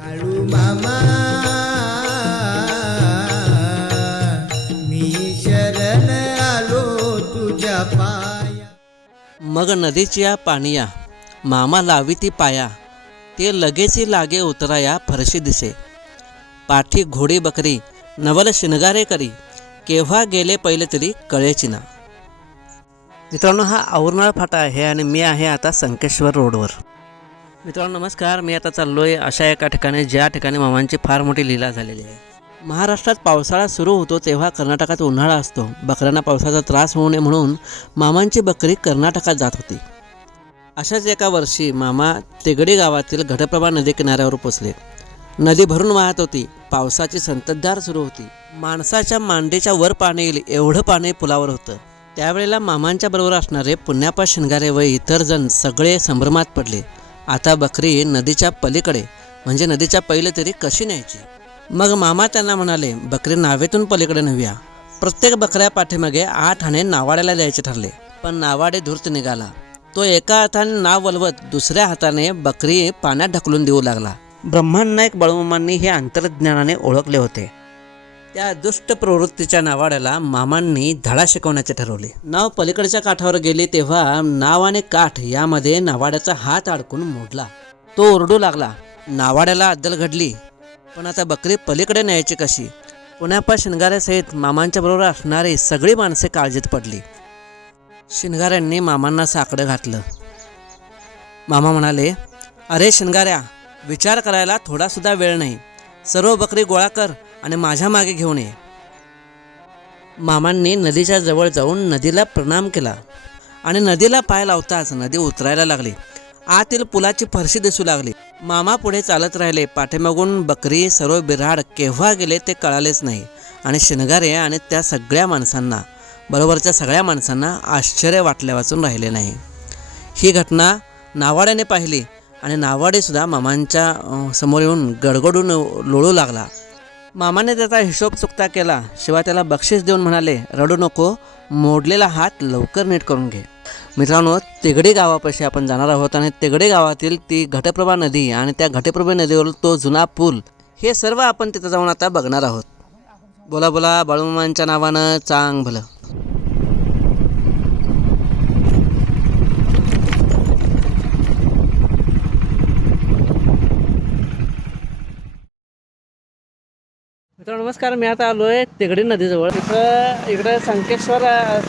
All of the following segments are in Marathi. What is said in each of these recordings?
मामा. मी शरण आलो तुझ्या पाया. मग नदीच्या पाणिया मामा लावी ती पाया ते लगेची लागे उतराया फरशी दिसे. पाठी घोडी बकरी नवल शिनगारे करी केव्हा गेले पहिले तरी कळेची ना. मित्रांनो हा औरनाळ फाटा आहे आणि मी आहे आता संकेश्वर रोडवर. मित्रांनो नमस्कार. मी आता चाललो आहे अशा एका ठिकाणी ज्या ठिकाणी मामांची फार मोठी लीला झालेली आहे. महाराष्ट्रात पावसाळा सुरू होतो तेव्हा कर्नाटकात उन्हाळा असतो. बकऱ्यांना पावसाचा त्रास होऊ नये म्हणून मामांची बकरी कर्नाटकात जात होती. अशाच एका वर्षी मामा तेगडी गावातील घटप्रभा नदी किनाऱ्यावर पोचले. नदी भरून वाहत होती. पावसाची संततधार सुरू होती. माणसाच्या मांडीच्या वर पाणी येईल एवढं पाणी पुलावर होतं. त्यावेळेला मामांच्या बरोबर असणारे पुण्यापा शिंगारे व इतर जण सगळे संभ्रमात पडले. आता बकरी नदीच्या पलीकडे म्हणजे नदीच्या पहिले तरी कशी न्यायची? मग मामा त्यांना म्हणाले बकरी नावेतून पलीकडे नव्या प्रत्येक बकऱ्या पाठीमागे आठ हाणे नावाड्याला द्यायचे ठरले. पण नावाडे धूर्त निघाला. तो एका हाताने नाव वलवत दुसऱ्या हाताने बकरी पाण्यात ढकलून देऊ लागला. ब्रह्मांना एक बळमांनी हे अंतर्ज्ञानाने ओळखले होते. त्या दुष्ट प्रवृत्तीच्या नावाड्याला मामांनी धडा शिकवण्याचे ठरवले. नाव पलीकडच्या काठावर गेले तेव्हा नाव आणि काठ यामध्ये नावाड्याचा हात अडकून मोडला. तो ओरडू लागला नावाड्याला अद्दल घडली पण आता बकरी पलीकडे न्यायची कशी? पुण्यापा शिनगाऱ्यासहित मामांच्या बरोबर असणारी सगळी माणसे काळजीत पडली. शिनगाऱ्यांनी मामांना साकडं घातलं. मामा म्हणाले अरे शिंगाऱ्या विचार करायला थोडासुद्धा वेळ नाही. सर्व बकरी गोळा कर आणि माझ्या मागे घेऊन ये. मामांनी नदीच्या जवळ जाऊन नदीला प्रणाम केला. आणि नदीला पाय लावताच नदी उतरायला लागली. आतील पुलाची फरशी दिसू लागली. मामा पुढे चालत राहिले. पाठीमागून बकरी सर्व बिराड केव्हा गेले ते कळालेच नाही. आणि शिणगारे आणि त्या सगळ्या माणसांना बरोबरच्या सगळ्या माणसांना आश्चर्य वाटल्या वाचून राहिले नाही. ही घटना नावाड्याने पाहिली. आणि नावाडेसुद्धा मामांच्या समोर येऊन गडगडून लोळू लागला. मामाने त्याचा हिशोब चुकता केला शिवाय त्याला बक्षीस देऊन म्हणाले रडू नको मोडलेला हात लवकर नीट करून घे. मित्रांनो तिगडे गावापाशी आपण जाणार आहोत आणि तिगडे गावातील ती घटप्रभा नदी आणि त्या घटप्रभा नदीवर तो जुना पूल हे सर्व आपण तिथं जाऊन आता बघणार आहोत. बोला बोला बाळूमामांच्या नावानं चांग भलं मित्रांनो नमस्कार मी आता आलो आहे तिगडी नदीजवळ. इकडं इकडं संकेश्वर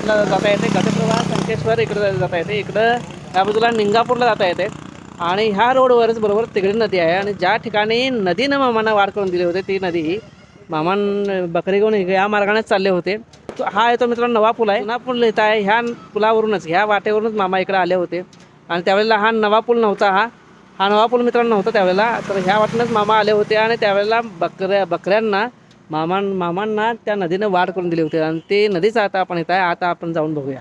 जाता येते घटप्रभा संकेश्वर इकडं जाता येते. इकडं त्या बाजूला निंगापूरला जाता येते. आणि ह्या रोडवरच बरोबर तिगडी नदी आहे. आणि ज्या ठिकाणी नदीनं मामांना वाढ करून दिली होती ती नदी ही मामान बकरी घेऊन या मार्गानेच चालले होते. तो- हा येतो तो मित्रांनो नवा पूल आहे. जुना पूल लिहित आहे. ह्या पुलावरूनच ह्या वाटेवरूनच मामा इकडे आले होते. आणि त्यावेळेला हा नवा पूल नव्हता हा. हा नवा पूल मित्रांनो नव्हता त्यावेळेला. तर ह्या वाटेनंच मामा आले होते. आणि त्यावेळेला बकऱ्या बकऱ्यांना मामां मामांना त्या नदीनं वाढ करून दिली होती आणि ते नदीचं आता आपण येत आहे आता आपण जाऊन बघूया.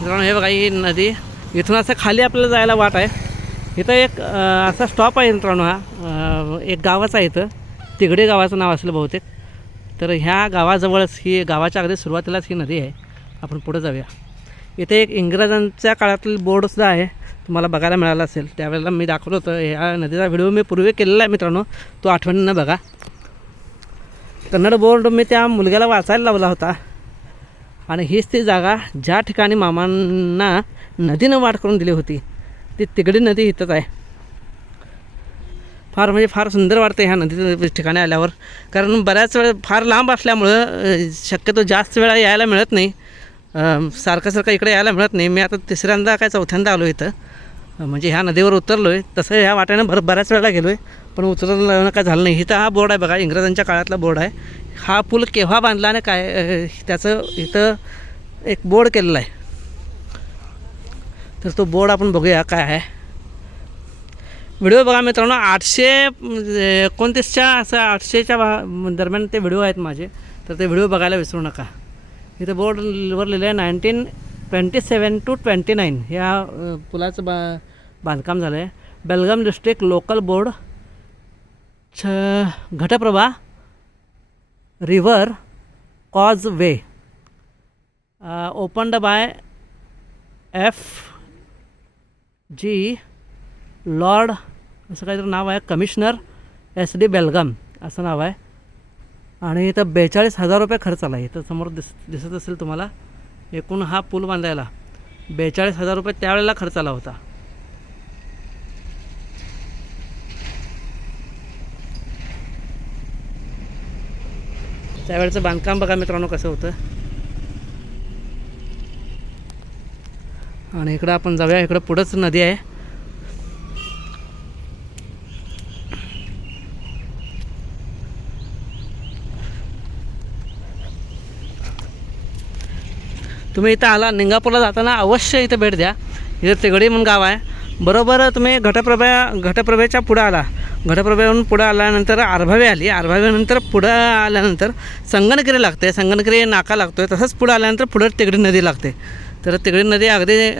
मित्रांनो हे बघा ही नदी इथून असं खाली आपल्याला जायला वाट आहे. इथं एक असा स्टॉप आहे मित्रांनो हा. एक गावाचा आहे इथं. तिगडे गावाचं नाव असेल बहुतेक. तर ह्या गावाजवळच ही गावाच्या अगदी सुरुवातीलाच ही नदी आहे. आपण पुढे जाऊया. इथे एक इंग्रजांच्या काळातील बोर्डसुद्धा आहे. तुम्हाला बघायला मिळाला असेल. त्यावेळेला मी दाखवलं होतं. ह्या नदीचा व्हिडिओ मी पूर्वी केलेला आहे मित्रांनो. तो आठवणीनं बघा. कन्नड बोर्ड मी त्या मुलग्याला वाचायला लावला होता. आणि हीच ती जागा ज्या ठिकाणी मामांना नदीनं वाट करून दिली होती. ती तिगडी नदी इथंच आहे. फार म्हणजे फार सुंदर वाटतं ह्या नदीचं ठिकाणी आल्यावर. कारण बऱ्याच वेळ फार लांब असल्यामुळं शक्यतो जास्त वेळा यायला मिळत नाही. सारखं सारखं इकडे यायला मिळत नाही. मी आता तिसऱ्यांदा काय चौथ्यांदा आलो इथं. म्हणजे ह्या नदीवर उतरलो आहे तसं ह्या वाट्यानं भर बऱ्याच वेळेला गेलो आहे पण उतरणं काय झालं नाही. इथं हा बोर्ड आहे बघा इंग्रजांच्या काळातला बोर्ड आहे. हा पूल केव्हा बांधला आणि काय त्याचं इथं एक बोर्ड केलेला आहे. तर तो बोर्ड आपण बघूया काय आहे. व्हिडिओ बघा मित्रांनो आठशे म्हणजे एकोणतीसच्या असं आठशेच्या दरम्यान ते व्हिडिओ आहेत माझे. तर ते व्हिडिओ बघायला विसरू नका. इथं बोर्डवर लिहिलं आहे nineteen twenty seven to twenty nine. ह्या पुलाचं बा बांधकाम झालं आहे बेलगाम डिस्ट्रिक्ट लोकल बोर्ड छ Ghataprabha river causeway opened by F G lord असं काहीतरी नाव आहे कमिशनर एस डी बेलगाम असं नाव आहे. आणि इथं बेचाळीस हजार रुपये खर्च आला इथं समोर दिस दिसत असेल तुम्हाला एकूण हा पूल बांधायला. बेचाळीस हजार रुपये त्यावेळेला खर्च आला होता. त्यावेळेचं बांधकाम बघा मित्रांनो कसं होतं. आणि इकडं आपण जाऊया इकडं पुढंच नदी आहे. तुम्ही इथं आला निंगापूरला जाताना अवश्य इथं भेट द्या. इथं तिगडी म्हणून गाव आहे. बरोबर तुम्ही घटप्रभा घटप्रभेच्या पुढं आला. घटप्रभेहून पुढं आल्यानंतर आरभावी आली. आरभाव्यानंतर पुढं आल्यानंतर संगणगिरी लागते. संगणकरी नाका लागतो आहे तसंच पुढं आल्यानंतर पुढं तिगडी नदी लागते. तर तिगडी नदी अगदी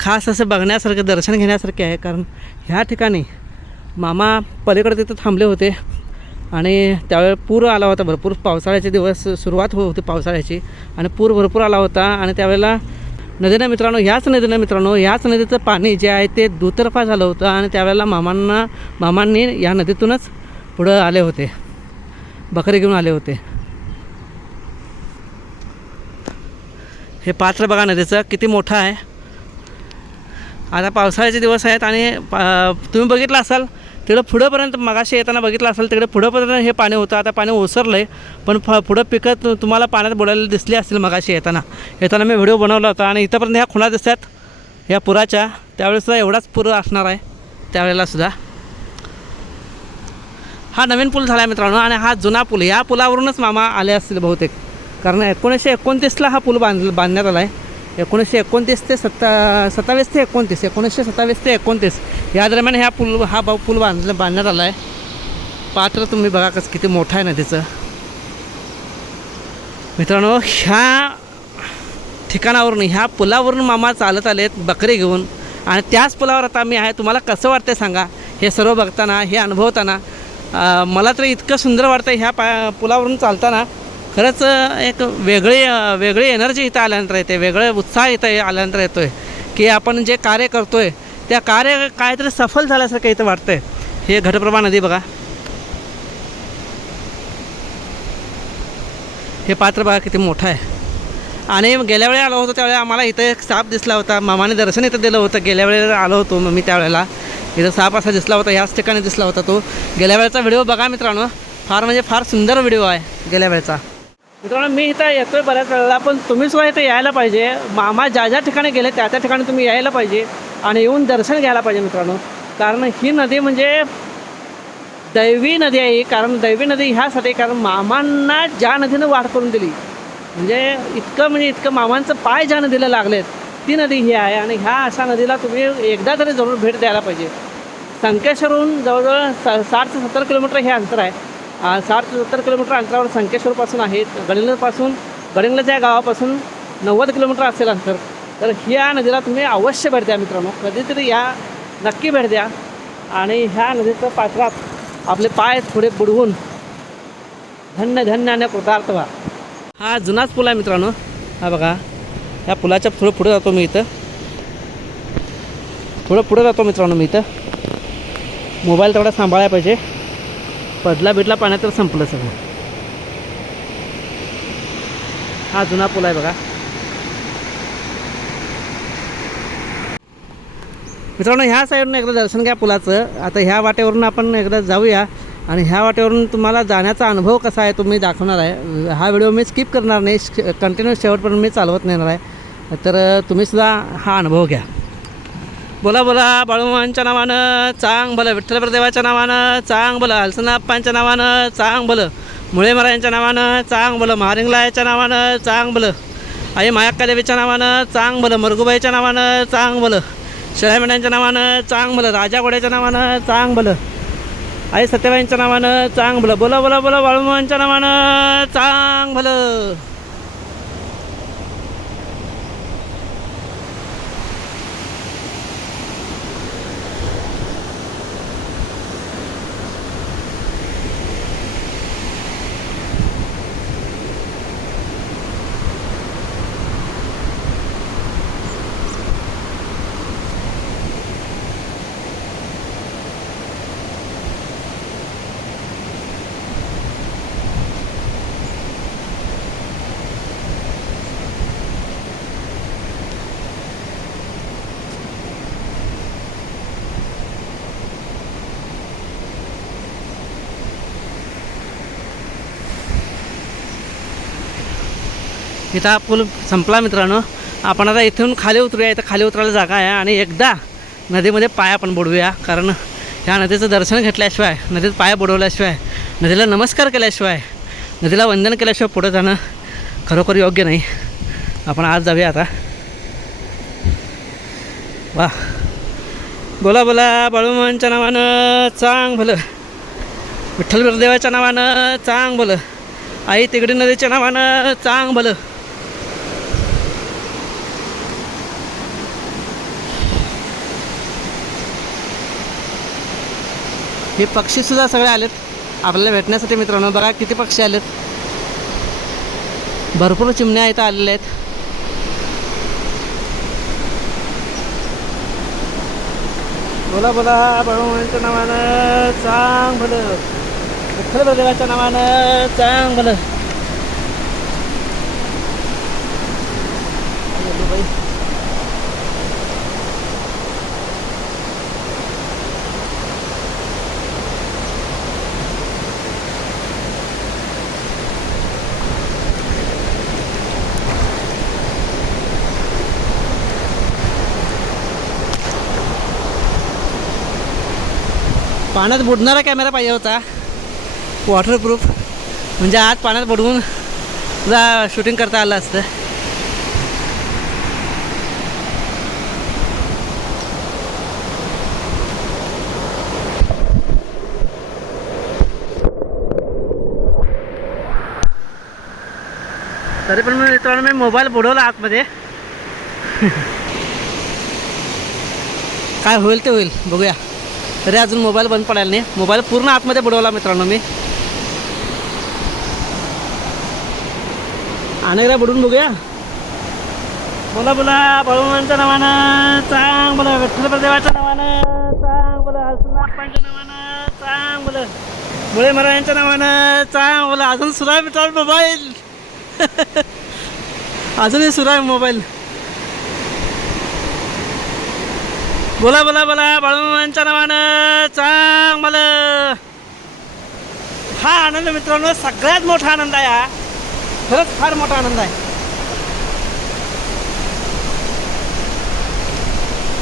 खास असं बघण्यासारखं दर्शन घेण्यासारखे आहे. कारण ह्या ठिकाणी मामा पलीकडे तिथं थांबले होते. आणि त्यावेळी पूर आला होता भरपूर. पावसाळ्याचे दिवस सुरुवात हो- होती पावसाळ्याची. आणि पूर भरपूर आला होता. आणि त्यावेळेला नदीनं मित्रांनो ह्याच नदीनं मित्रांनो ह्याच नदीचं पाणी जे आहे ते दुतर्फा झालं होतं आणि त्यावेळेला मामांना मामांनी या नदीतूनच पुढं आले होते. बकरी घेऊन आले होते. हे पात्र बघा नदीचं किती मोठं आहे. आता पावसाळ्याचे दिवस आहेत आणि पा तुम्ही बघितलं असाल तिकडं पुढंपर्यंत मगाशी येताना बघितलं असेल तिकडे पुढंपर्यंत हे पाणी होतं. आता पाणी ओसरलं आहे पण फ पुढं पिकं तुम्हाला पाण्यात बुडायला दिसली असतील मगाशी येताना. येताना मी व्हिडिओ बनवला होता आणि इथंपर्यंत ह्या खुणा दिसतात. ह्या पुराच्या. त्यावेळेसुद्धा एवढाच पूर असणार आहे. त्यावेळेलासुद्धा. हा नवीन पूल झाला आहे मित्रांनो आणि हा जुना पूल. या पुलावरूनच मामा आले असतील बहुतेक. कारण एकोणीसशे एकोणतीसला हा पूल बांध बांधण्यात आला आहे एकोणीसशे एकोणतीस ते सत्ता सत्तावीस ते एकोणतीस एकोणीसशे सत्तावीस ते एकोणतीस. या दरम्यान ह्या पूल हा भाऊ पूल बांध बांधण्यात आला आहे पात्र तुम्ही बघा कसं किती मोठं आहे नदीचं. मित्रांनो ह्या ठिकाणावरून ह्या पुलावरून मामा चालत आलेत बकरी घेऊन. आणि त्याच पुलावर आता मी आहे. तुम्हाला कसं वाटतं सांगा. हे सर्व बघताना हे अनुभवताना मला तर इतकं सुंदर वाटतं ह्या पा पुलावरून चालताना. खरंच एक वेगळी वेगळी एनर्जी इथं आल्यानंतर येते वेगळं उत्साह इथं आल्यानंतर येतो आहे की आपण जे कार्य करतो आहे त्या कार्य काहीतरी सफल झाल्यासारखं इथं वाटतं आहे हे घटप्रभा नदी बघा. हे पात्र बघा किती मोठं आहे. आणि गेल्या वेळी आलो होतो त्यावेळेला आम्हाला इथं एक साप दिसला होता. मामाने दर्शन इथं दिलं होतं. गेल्या वेळेला आलो होतो मग मी त्यावेळेला. इथं साप असा दिसला होता ह्याच ठिकाणी दिसला होता तो. गेल्या वेळेचा व्हिडिओ बघा मित्रांनो. फार म्हणजे फार सुंदर व्हिडिओ आहे गेल्या वेळेचा. मित्रांनो मी इथं येतोय बऱ्याच वेळेला पण तुम्ही सुद्धा इथं यायला पाहिजे. मामा ज्या ज्या ठिकाणी गेले त्या त्या ठिकाणी तुम्ही यायला पाहिजे आणि येऊन दर्शन घ्यायला पाहिजे मित्रांनो. कारण ही नदी म्हणजे दैवी नदी आहे कारण दैवी नदी ह्यासाठी कारण मामांना ज्या नदीनं वाढ करून दिली म्हणजे इतकं म्हणजे इतकं मामांचं पाय ज्या नदीला लागलेत ती नदी ही आहे आणि ह्या अशा नदीला तुम्ही एकदा तरी जरूर भेट द्यायला पाहिजे. संकेश्वरहून जवळजवळ स साठ ते सत्तर किलोमीटर हे अंतर आहे. साठ ते सत्तर किलोमीटर अंतरावर संकेश्वरपासून आहे. गडिंगलपासून गडिंग्लज या गावापासून नव्वद किलोमीटर असेल अंतर. तर ह्या नदीला तुम्ही अवश्य भेट द्या मित्रांनो. कधीतरी या नक्की भेट द्या. आणि ह्या नदीच्या पात्रात आपले पाय थोडे बुडवून धन्य धन्य आणि कृतार्थ व्हा. हा जुनाच पूल आहे मित्रांनो. हा बघा. ह्या पुलाच्या थोडं पुढे जातो मी इथं. थोडं पुढे जातो मित्रांनो मी इथं. मोबाईल तेवढा सांभाळायला पाहिजे. पडला बिडला पाण्यात तर संपलं सगळं. हा जुना पूल आहे बघा. मित्रांनो ह्या साईडनं एकदा दर्शन घ्या पुलाचं. आता ह्या वाटेवरून आपण एकदा जाऊया. आणि ह्या वाटेवरून तुम्हाला जाण्याचा अनुभव कसा आहे तुम्ही दाखवणार आहे. हा व्हिडिओ मी स्किप करणार नाही. कंटिन्यू शेवटपर्यंत मी चालवत नेणार आहे. तर तुम्हीसुद्धा हा अनुभव घ्या. बोला बोला बाळूमांच्या नावानं चांग भलं विठ्ठलप्रदेवाच्या नावानं चांग भलं हलसनाप्पांच्या नावानं चांग भलं मुळे महाराजांच्या नावानं चांग भलं महारिंगलाच्या नावानं चांग भलं आई मायाक्का देवीच्या नावानं चांग भलं मरगुबाईच्या नावानं चांग भलं शेळ्यामेंढ्यांच्या नावानं चांग भलं राजा घोड्याच्या नावानं चांग भलं आई सत्यबाईंच्या नावानं चांग भलं बोला बोला बोला बाळूमांच्या नावानं चांग भलं इथं हा पूल संपला मित्रांनो. आपण आता इथून खाली उतरूया इथं खाली उतरायला जागा आहे आणि एकदा नदीमध्ये पाय आपण बुडवूया कारण ह्या नदीचं दर्शन घेतल्याशिवाय नदीत पाय बुडवल्याशिवाय नदीला नमस्कार केल्याशिवाय नदीला वंदन केल्याशिवाय पुढं जाणं खरोखर योग्य नाही. आपण आज जाऊया आता. वा बोला बोला बाळूमांच्या नावानं चांग भलं. विठ्ठल बिरदेवाच्या नावानं चांग भलं. आई तिगडी नदीच्या नावानं चांग भलं. हे पक्षीसुद्धा सगळे आलेत. आपल्याला भेटण्यासाठी मित्रांनो बघा किती पक्षी आलेत. भरपूर चिमण्या इथं आलेल्या आहेत. बोला बोला बाळूमांच्या नावानं चांग भलं विठ्ठल देवाच्या नावानं चांग भलं पाण्यात बुडणारा कॅमेरा पाहिजे होता. वॉटरप्रूफ म्हणजे आत पाण्यात बुडवून तुला शूटिंग करता आलं असतं. तरी पण मी मित्रांनो मी मोबाईल बुडवला आतमध्ये. काय होईल ते होईल बघूया. तरी अजून मोबाईल बंद पडायला नाही. मोबाईल पूर्ण आतमध्ये बुडवला मित्रांनो मी. अनेकदा बुडून बघूया. बोला बोला बाळूमांच्या नावानं चांग बोला विठ्ठल देवाच्या नावानं चांग बोला हरसनाथपांच्या नावानं चांग बोला मुळे महाराजांच्या नावानं चांग बोला अजून सुरा मित्रांनो मोबाईल. अजूनही सुरू आहे मोबाईल. बोला बोला बोला बाळूमांच्या नावानं चांग मला. हा आनंद मित्रांनो सगळ्यात मोठा आनंद आहे हा. खरंच फार मोठा आनंद आहे.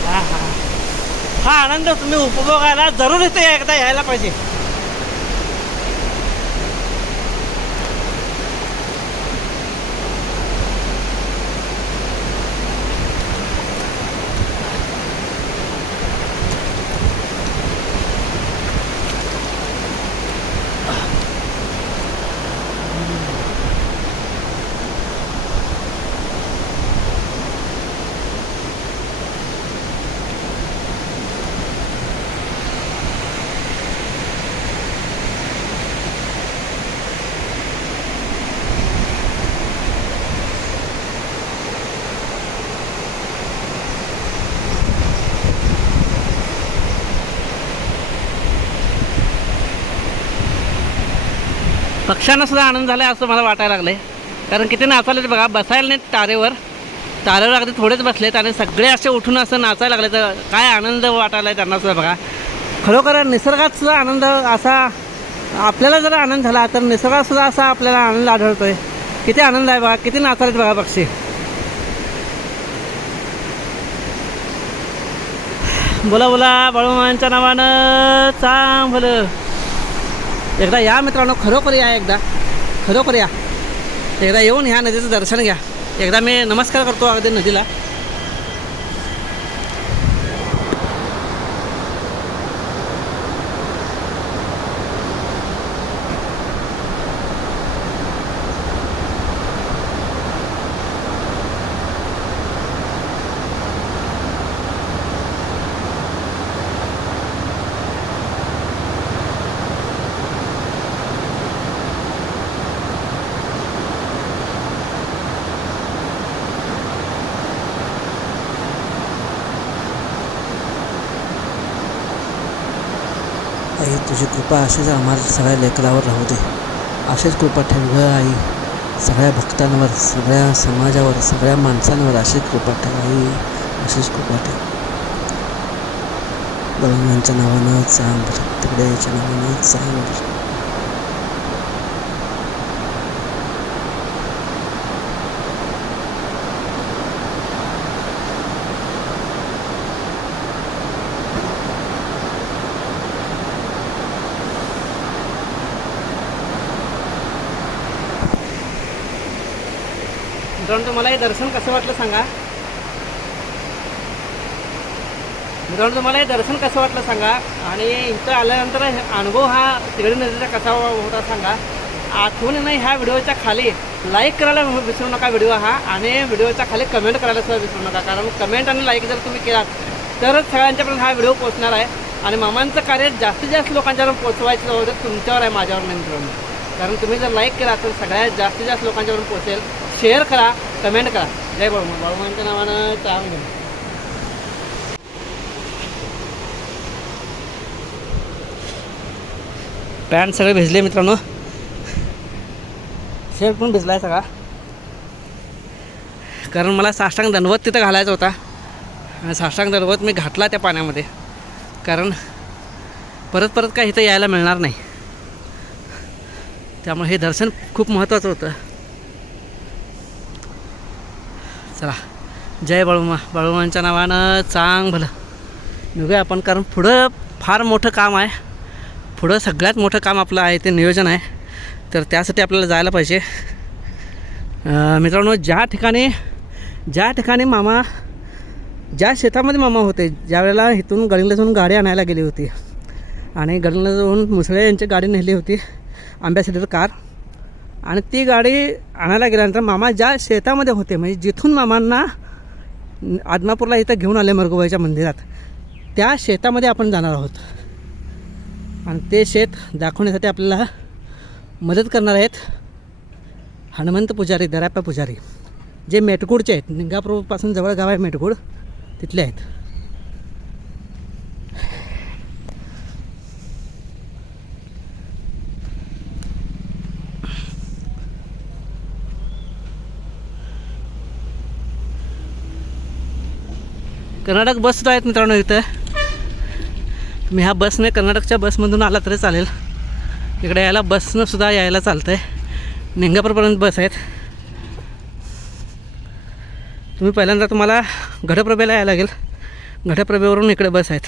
हा हा. हा आनंद तुम्ही उपभोगायला जरूर इथे एकदा यायला पाहिजे. पक्ष्यांना सुद्धा आनंद झाला असं मला वाटायला लागलं आहे कारण किती नाचायला बघा बसायला नाहीत तारेवर. तारेवर अगदी थोडेच बसलेत आणि सगळे असे उठून असं नाचायला लागले. तर काय आनंद वाटायला आहे त्यांना सुद्धा बघा. खरोखर निसर्गात सुद्धा आनंद असा आपल्याला जर आनंद झाला तर निसर्गात सुद्धा असा आपल्याला आनंद आढळतो आहे किती आनंद आहे बघा किती नाचायला बघा पक्षी. बोला बोला बाळूमांच्या नावानं चांगलं. एकदा या मित्रांनो खरोखर या एकदा. खरोखर या. एकदा येऊन ह्या नदीचं दर्शन घ्या. एकदा मी नमस्कार करतो अगदी नदीला. तुझी कृपा अशीच आम्हाला सगळ्या लेकरावर राहू दे. अशीच कृपा ठेव ग आई. सगळ्या भक्तांवर सगळ्या समाजावर सगळ्या माणसांवर अशीच कृपा ठेव आई. अशीच कृपा ठेव. बळवंताच्या नावानं चांग तिकडे याच्या नावानं चांग मित्रांनो तुम्हाला हे दर्शन कसं वाटलं सांगा. मित्रांनो तुम्हाला हे दर्शन कसं वाटलं सांगा. आणि इथं आल्यानंतर हे अनुभव हा तिकडे नदीचा कसा होता सांगा. आठवणीनं ह्या व्हिडिओच्या खाली. लाईक करायला विसरू नका व्हिडिओ हा. आणि व्हिडिओच्या खाली कमेंट करायला सुद्धा विसरू नका. कारण कमेंट आणि लाईक जर तुम्ही केलात तरच सगळ्यांच्यापर्यंत हा व्हिडिओ पोहोचणार आहे. आणि मामांचं कार्य जास्तीत जास्त लोकांच्यावर पोचवायचं तुमच्यावर आहे माझ्यावर नाही मित्रांनो. कारण तुम्ही जर लाईक केला तर सगळ्यात जास्तीत जास्त लोकांच्यावर पोचेल शेअर करा कमेंट करा. जय बळमा बळमांच्या नावानं चांग पॅन्ट सगळे भिजले मित्रांनो. शर्ट पण भिजला आहे सगळा. कारण मला साष्टांग दंडवत तिथं घालायचा होता. आणि साष्टांग दंडवत मी घातला त्या पाण्यामध्ये. कारण परत परत काय इथं यायला मिळणार नाही. त्यामुळे हे दर्शन खूप महत्त्वाचं होतं. चला. जय बाळूमा. बाळूमांच्या नावानं चांग भलं. निघूया आपण कारण पुढं फार मोठं काम आहे. पुढं सगळ्यात मोठं काम आपलं आहे ते नियोजन आहे. तर त्यासाठी आपल्याला जायला पाहिजे. मित्रांनो ज्या ठिकाणी ज्या ठिकाणी मामा ज्या शेतामध्ये मामा होते ज्या वेळेला इथून गडिंगला जाऊन गाडी आणायला गेली होती आणि गडिंगला जाऊन मुसळे यांची गाडी नेली होती आंब्यासिडर कार. आणि ती गाडी आणायला गेल्यानंतर मामा ज्या शेतामध्ये होते म्हणजे जिथून मामांना आदमापूरला इथं घेऊन आले मरगोबाईच्या मंदिरात त्या शेतामध्ये आपण जाणार आहोत. आणि ते शेत दाखवण्यासाठी आपल्याला मदत करणार आहेत हनुमंत पुजारी दराप्पा पुजारी जे मेटकूडचे आहेत. निंगापूरपासून जवळ गाव आहे मेटकूड तिथले आहेत. कर्नाटक बस सुद्धा आहेत मित्रांनो इथं. मी ह्या बसने कर्नाटकच्या बसमधून आला तरी चालेल. इकडे यायला बसनं सुद्धा यायला चालतं आहे निंगापूरपर्यंत बस आहेत. तुम्ही पहिल्यांदा तुम्हाला घटप्रभेला यायला लागेल. घटप्रभेवरून इकडे बस आहेत.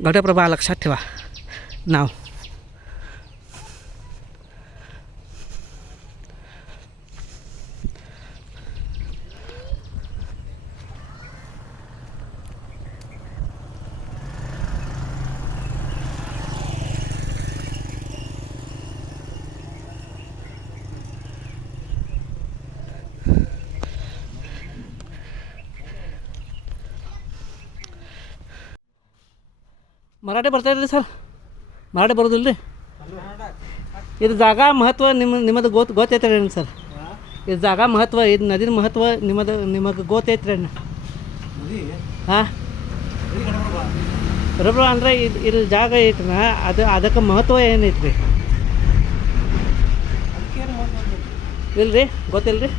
घटप्रभा लक्षात ठेवा. नाव. ಮರಾಠಿ ಬರ್ತಾ ಇದ್ರಿ ಸರ್. ಮರಾಠಿ ಬರೋದಿಲ್ಲ ರೀ ಇದು ಜಾಗ ಮಹತ್ವ ನಿಮ್ಮ, ನಿಮ್ಮದು ಗೊತ್ತು ಗೊತ್ತೈತ್ರೇನು ಸರ್? ಇದು ಜಾಗ ಮಹತ್ವ, ಇದು ನದಿನ ಮಹತ್ವ, ನಿಮ್ಮದು, ನಿಮಗೆ ಗೊತ್ತೈತೆ ರೀ ಹಾಂ? ಬರಬ್ರ ಅಂದರೆ ಇದು ಇಲ್ಲಿ ಜಾಗ ಐತ್ರನ ಅದು, ಅದಕ್ಕೆ ಮಹತ್ವ ಏನೈತೆ ರೀ ಇಲ್ರಿ ಗೊತ್ತಿಲ್ಲ ರೀ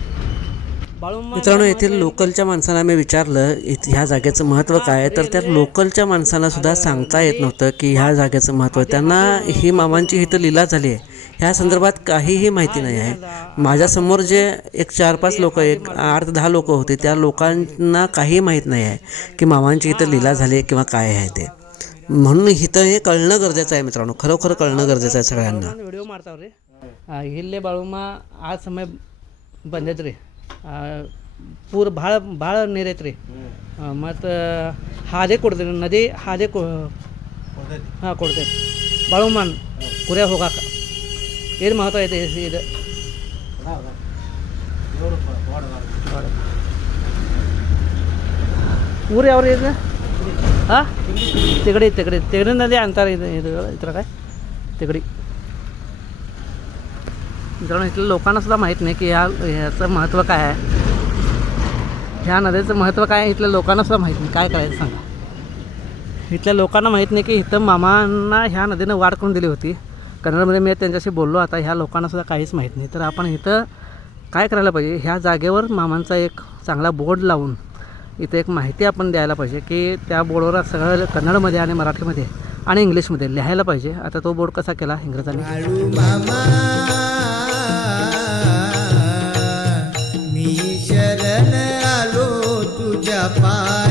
मित्रांनो येथील लोकलच्या माणसाला मी विचारलं ह्या जागेचं महत्त्व काय तर त्या लोकलच्या माणसाला सुद्धा सांगता येत म्हणजे नव्हतं की ह्या जागेचं महत्त्व त्यांना ही मामांची इथं लीला झाली आहे. ह्या संदर्भात काहीही माहिती नाही आहे. माझ्यासमोर जे एक चार पाच लोक एक आठ दहा लोक होते त्या लोकांना काही माहीत नाही आहे की मामांची इथं लीला झाली आहे किंवा काय आहे ते. म्हणून इथं हे कळणं गरजेचं आहे मित्रांनो. खरोखर कळणं गरजेचं आहे सगळ्यांना. व्हिडिओ मारता रे. हिल्ले बाळूमा आज समय बंदेत रे. ಪೂರ ಭಾಳ ಭಾಳ ನೀರೈತೆ ರೀ ಮತ್ತು ಹಾದೆ ಕೊಡ್ತೀವಿ ನದಿ ಹಾದೆ ಕೊ, ಹಾಂ ಕೊಡ್ತೇವೆ ಬಳವಮಾನ್ ಕುರಿಯ ಹೋಗಾಕ. ಏನು ಮಹತ್ವ ಐತೆ ಇದು? ಊರು ಯಾವ ರೀ ಇದು? ಹಾಂ? ತೆಗಡಿ. ತೆಗಡಿ ನದಿ ಅಂತಾರೆ ಇದು ಇದು, ಇದ್ರಾಗ? ತೆಗಡಿ. तिगडी इथल्या लोकांना सुद्धा माहीत नाही की या ह्याचं महत्त्व काय आहे. ह्या नदीचं महत्त्व काय आहे इथल्या लोकांना सुद्धा माहीत नाही. काय करायचं सांगा. इथल्या लोकांना माहीत नाही की इथं मामांना ह्या नदीनं वाढ करून दिली होती. कन्नडमध्ये मी त्यांच्याशी बोललो आता ह्या लोकांनासुद्धा काहीच माहीत नाही. तर आपण इथं काय करायला पाहिजे? ह्या जागेवर मामांचा एक चांगला बोर्ड लावून इथं एक माहिती आपण द्यायला पाहिजे की त्या बोर्डवर सगळं कन्नडमध्ये आणि मराठीमध्ये आणि इंग्लिशमध्ये लिहायला पाहिजे. आता तो बोर्ड कसा केला? इंग्रजांनी. पार